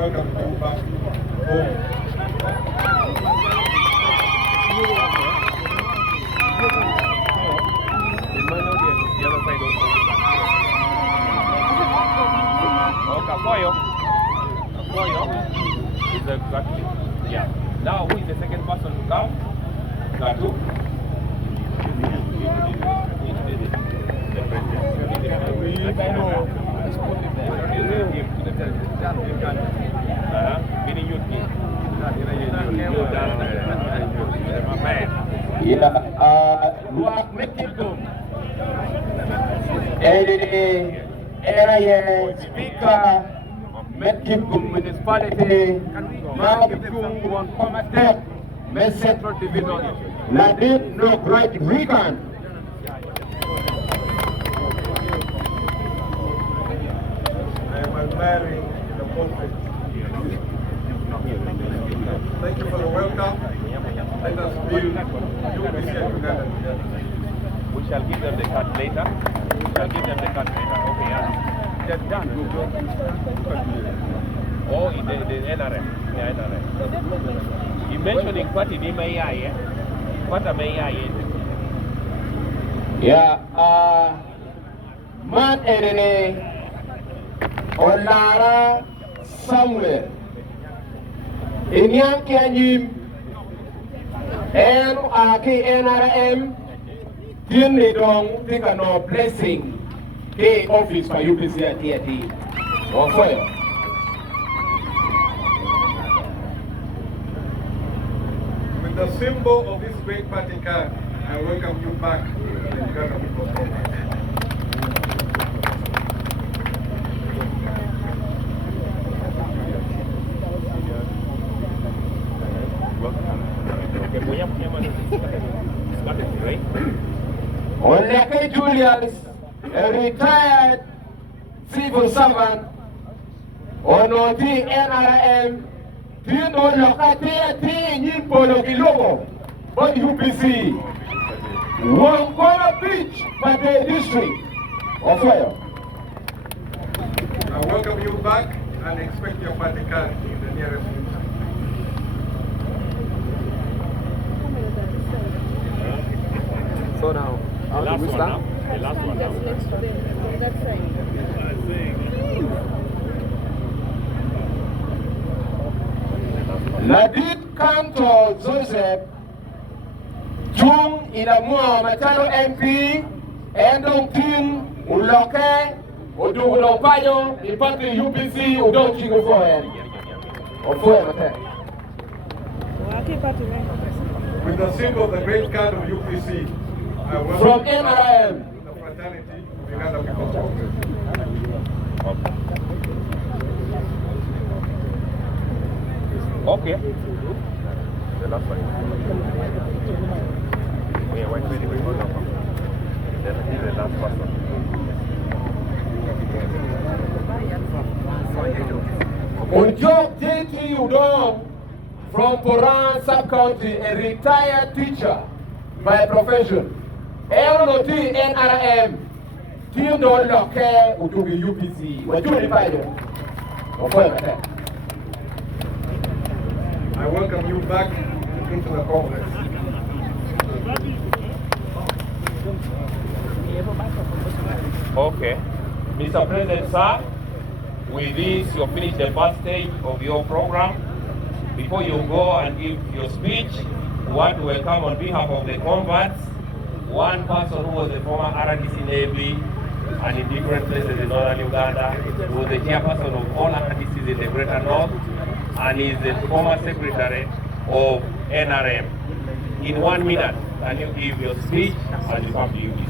welcome you back home. Apoyo is exactly, yeah. Now, who is the second person to come? Gatu. Luak Mekikum. Area Speaker Mekikum Municipality. Makikum one Commander. Central Division. Nadine no Great Regan. I am admiring the pulpit. Thank you for the welcome. Let us build UPC and Uganda together. We shall give them the card later. Okay, yeah. They're done. Oh, the NRM. Yeah, NRM. You mentioning what in MAI, what am I? Yeah, man enene Olara somewhere. In Yankanyim Aki NRM Tini Dong Tika no blessing K office for UPC at TAT or fire. With the symbol of this great party card, I welcome you back to the Uganda People's Congress. Oleke Julius, a retired civil servant, Onoti NRM, Tino Lokate, Nimpolo Kilobo, but UPC, Wangkona Beach, Mate District of Fire. I welcome you back and expect your party card in the nearest future. So now, the last one now. The last one now. Nadit Kanto Joseph, Jung Inamua Matano MP, Endong Tin, Uloke, Udu Udopayo, Ipati UPC, Udon Chigo Foyer. Or Foyer. With the symbol of the great card of UPC, I welcome from NRM, the fraternity of Uganda People's Congress. Okay. The last one. Wait, hold on. Then the last person. Unjok JT Udon from Poran Sub-County, a retired teacher by profession. LNOT NRM, Team Don Loke, Utubi UPC. We're doing it by you. I welcome you back into the Congress. Okay. Mr. President, sir, with this, you finish the first stage of your program. Before you go and give your speech, we want to welcome on behalf of the converts, one person who was a former RDC Navy and in different places in northern Uganda, who was the chairperson of all RDCs in the Greater North, and is the former secretary of NRM. In 1 minute, can you give your speech and you come to UPC?